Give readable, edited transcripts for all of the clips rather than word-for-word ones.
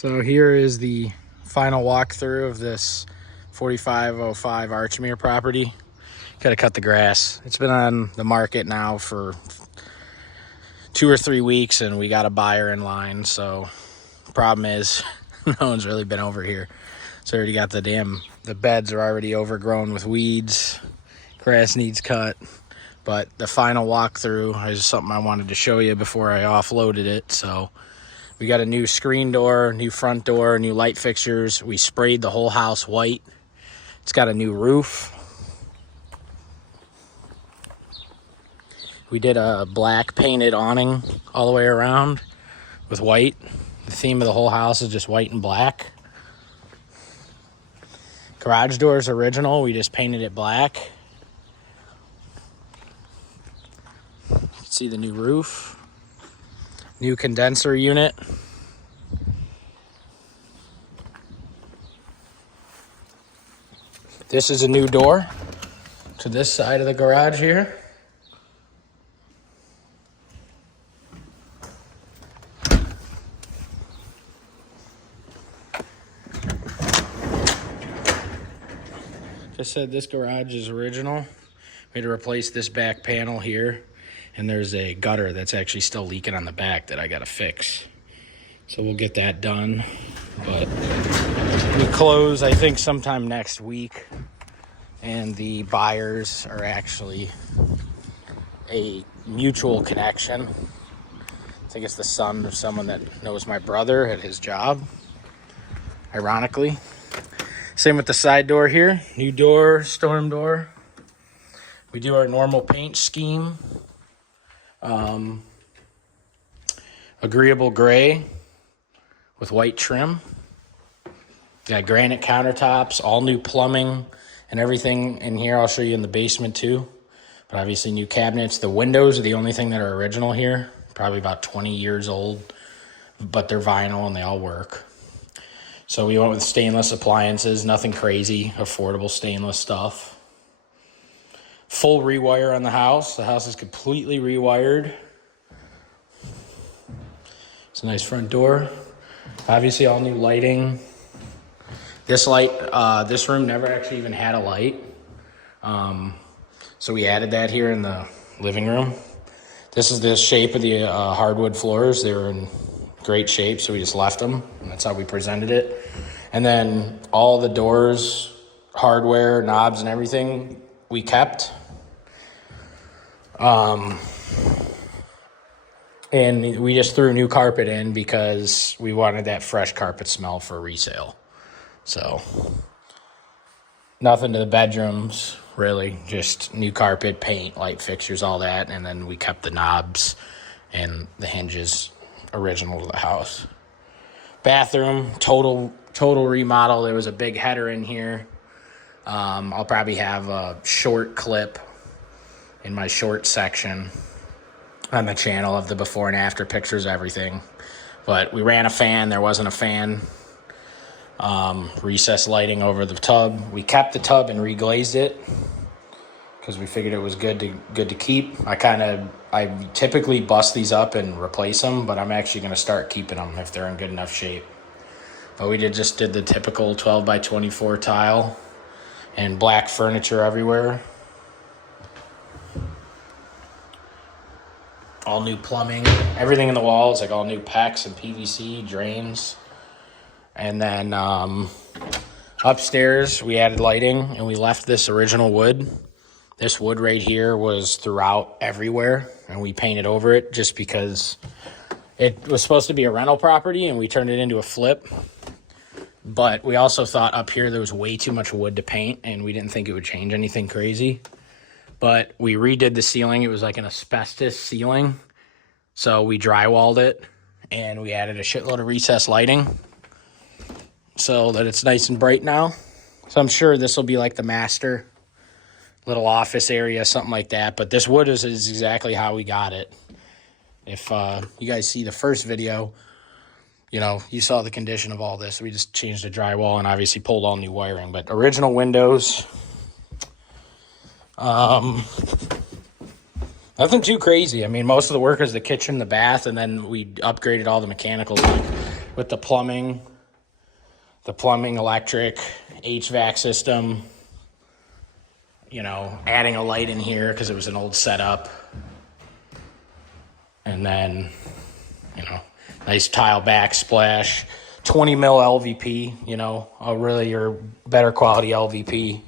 So here is the final walkthrough of this 4505 Archmere property. Gotta cut the grass. It's been on the market now for 2 or 3 weeks and we got a buyer in line. So problem is no one's really been over here. So already got the beds are already overgrown with weeds. Grass needs cut. But the final walkthrough is something I wanted to show you before I offloaded it. So we got a new screen door, new front door, new light fixtures. We sprayed the whole house white. It's got a new roof. We did a black painted awning all the way around with white. The theme of the whole house is just white and black. Garage door is original. We just painted it black. You can see the new roof. New condenser unit. This is a new door to this side of the garage here. Like I said, this garage is original. We had to replace this back panel here. And there's a gutter that's actually still leaking on the back that I gotta fix. So we'll get that done. But we close, I think, sometime next week. And the buyers are actually a mutual connection. I think it's the son of someone that knows my brother at his job, ironically. Same with the side door here. New door, storm door. We do our normal paint scheme. Agreeable gray with white trim. Got granite countertops, all new plumbing and everything in here. I'll show you in the basement too. But obviously new cabinets. The windows are the only thing that are original here. Probably about 20 years old, but they're vinyl and they all work. So we went with stainless appliances, nothing crazy, affordable stainless stuff. Full rewire on the house. The house is completely rewired. It's a nice front door. Obviously all new lighting. This light, this room never actually even had a light. So we added that here in the living room. This is the shape of the hardwood floors. They were in great shape, so we just left them. And that's how we presented it. And then all the doors, hardware, knobs, and everything we kept. And we just threw new carpet in because we wanted that fresh carpet smell for resale. So nothing to the bedrooms, really. Just new carpet, paint, light fixtures, all that. And then we kept the knobs and the hinges original to the house. Bathroom, total remodel. There was a big header in here. I'll probably have a short clip in my short section on the channel of the before and after pictures, everything. But we ran a fan. There wasn't a fan. Recessed lighting over the tub. We kept the tub and reglazed it because we figured it was good to keep. I typically bust these up and replace them, but I'm actually going to start keeping them if they're in good enough shape. But we just did the typical 12 by 24 tile and black furniture everywhere. All new plumbing, everything in the walls, like all new PEX and PVC, drains. And then upstairs, we added lighting and we left this original wood. This wood right here was throughout everywhere and we painted over it just because it was supposed to be a rental property and we turned it into a flip. But we also thought up here there was way too much wood to paint and we didn't think it would change anything crazy. But we redid the ceiling. It was like an asbestos ceiling. So we drywalled it and we added a shitload of recessed lighting so that it's nice and bright now. So I'm sure this will be like the master little office area, something like that. But this wood is exactly how we got it. If you guys see the first video, you know, you saw the condition of all this. We just changed the drywall and obviously pulled all new wiring. But original windows. Nothing too crazy. I mean, most of the work is the kitchen, the bath, and then we upgraded all the mechanicals like with the plumbing, electric, HVAC system, you know, adding a light in here because it was an old setup. And then, you know, nice tile backsplash, 20 mil LVP, you know, a really or better quality LVP.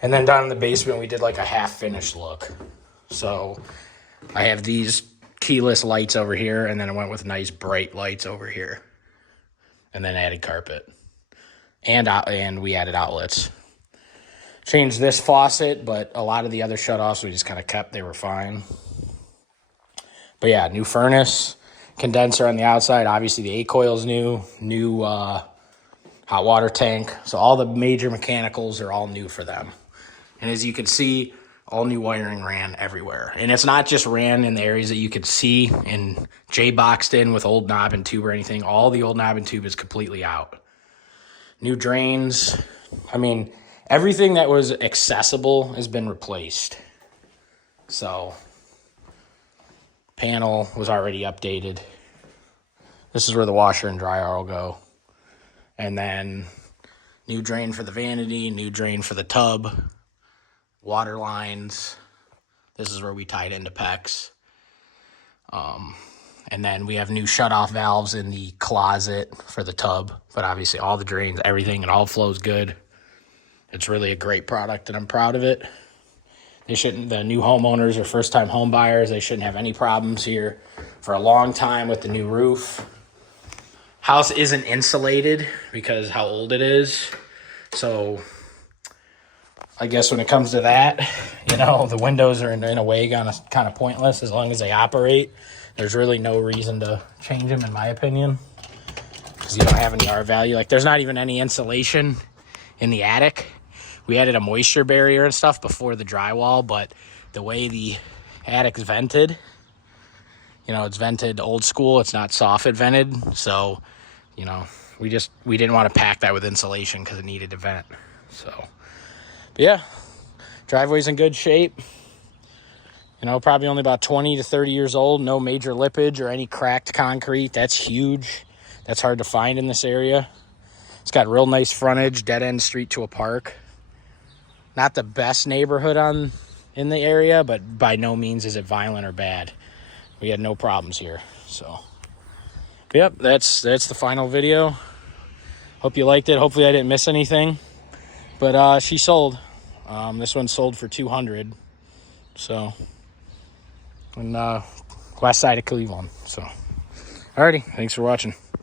And then down in the basement, we did like a half finished look. So I have these keyless lights over here, and then I went with nice bright lights over here. And then added carpet. And we added outlets. Changed this faucet, but a lot of the other shutoffs we just kind of kept. They were fine. But yeah, new furnace, condenser on the outside. Obviously the A-coil's new hot water tank. So all the major mechanicals are all new for them. And as you can see, all new wiring ran everywhere. And it's not just ran in the areas that you could see and J-boxed in with old knob and tube or anything. All the old knob and tube is completely out. New drains. I mean, everything that was accessible has been replaced. So, panel was already updated. This is where the washer and dryer will go. And then new drain for the vanity, new drain for the tub, water lines. This is where we tied into PEX. And then we have new shutoff valves in the closet for the tub. But obviously all the drains, everything, it all flows good. It's really a great product and I'm proud of it. The new homeowners or first-time home buyers, they shouldn't have any problems here for a long time with the new roof. House isn't insulated because how old it is. So I guess when it comes to that, you know, the windows are in a way kind of pointless as long as they operate. There's really no reason to change them, in my opinion, because you don't have any R value. Like, there's not even any insulation in the attic. We added a moisture barrier and stuff before the drywall, but the way the attic's vented, you know, it's vented old school. It's not soffit vented. So, you know, we didn't want to pack that with insulation because it needed to vent. So, but yeah, driveway's in good shape. You know, probably only about 20 to 30 years old. No major lippage or any cracked concrete. That's huge. That's hard to find in this area. It's got real nice frontage, dead-end street to a park. Not the best neighborhood in the area, but by no means is it violent or bad. We had no problems here. So, yep, that's the final video. Hope you liked it. Hopefully I didn't miss anything. But she sold. This one sold for $200. So, and west side of Cleveland. So, alrighty, thanks for watching.